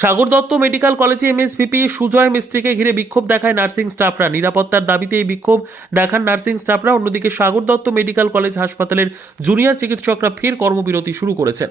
সাগর Dutta medical কলেজে MSVP Sujoy মিস্ত্রিকে ঘিরে বিক্ষোভ দেখায় নার্সিং স্টাফরা। নিরাপত্তার দাবিতে এই বিক্ষোভ দেখান নার্সিং স্টাফরা। অন্যদিকে সাগর দত্ত মেডিকেল কলেজ হাসপাতালের জুনিয়র চিকিৎসকরা ফের কর্মবিরতি শুরু করেছেন।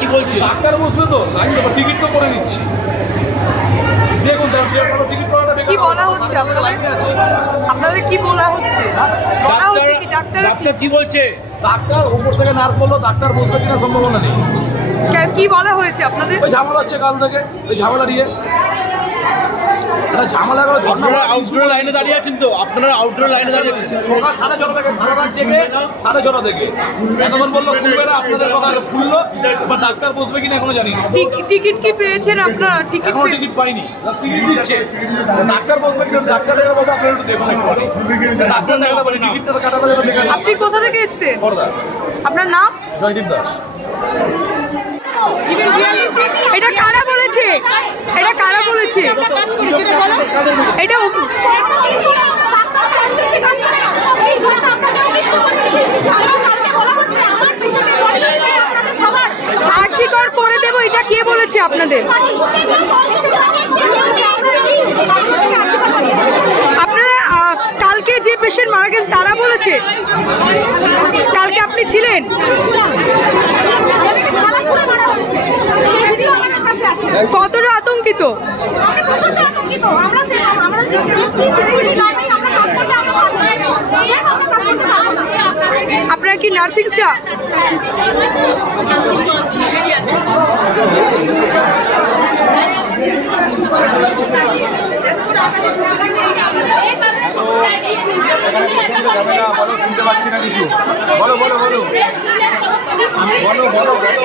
কি বলছো ডাক্তার বসবে তো লাইন টিকিট তো করে দেখুন টিকিট বলা হচ্ছে আপনাদের? আপনাদের কি বলা হচ্ছে? বলা হচ্ছে কি ডাক্তার ডাক্তার কি বলছে? ডাক্তার উপর থেকে নার্স বলল ডাক্তার বসবে কিনা সম্ভাবনা নেই। কি বলা হয়েছে আপনাদের? ওই ঝামেলা হচ্ছে কাল থেকে ওই ঝামেলা নিয়ে। ঝামেলা করে আপনারা আউটডোর লাইনে দাঁড়িয়ে আছেন তো? আপনারা আউটডোর লাইনে দাঁড়িয়ে আছেন? সকাল সাড়ে ছটা থেকে ভাড়া থেকে সাড়ে ছটা থেকে। এতক্ষণ বলল খুলবে না আপনাদের কথা খুললো ডাক্তার বসবে কিনা এখনও জানি না। টিকিট কি পেয়েছেন আপনারা? টিকিট এখনও টিকিট পাইনি। টিকিট দিচ্ছে। ডাক্তার বসবে কিনা ডাক্তার এখানে বসে আপনারা একটু দেখুন একটু ডাক্তার দেখাতে পারি টিকিটটা আপনি কোথা থেকে এসেছেন? আপনার নাম? জয়দীপ দাস। এটা কারা বলেছে? এটা কারা বলেছে এটা আর্জিকর করে দেবো এটা কে বলেছে আপনাদের? আপনারা কালকে যে পেশেন্ট মারা গেছে তারা বলেছে? কালকে আপনি ছিলেন? আপনার কি নার্সিং স্টাফ? কিছু বলো বলো বলো। বলো বলো বলো।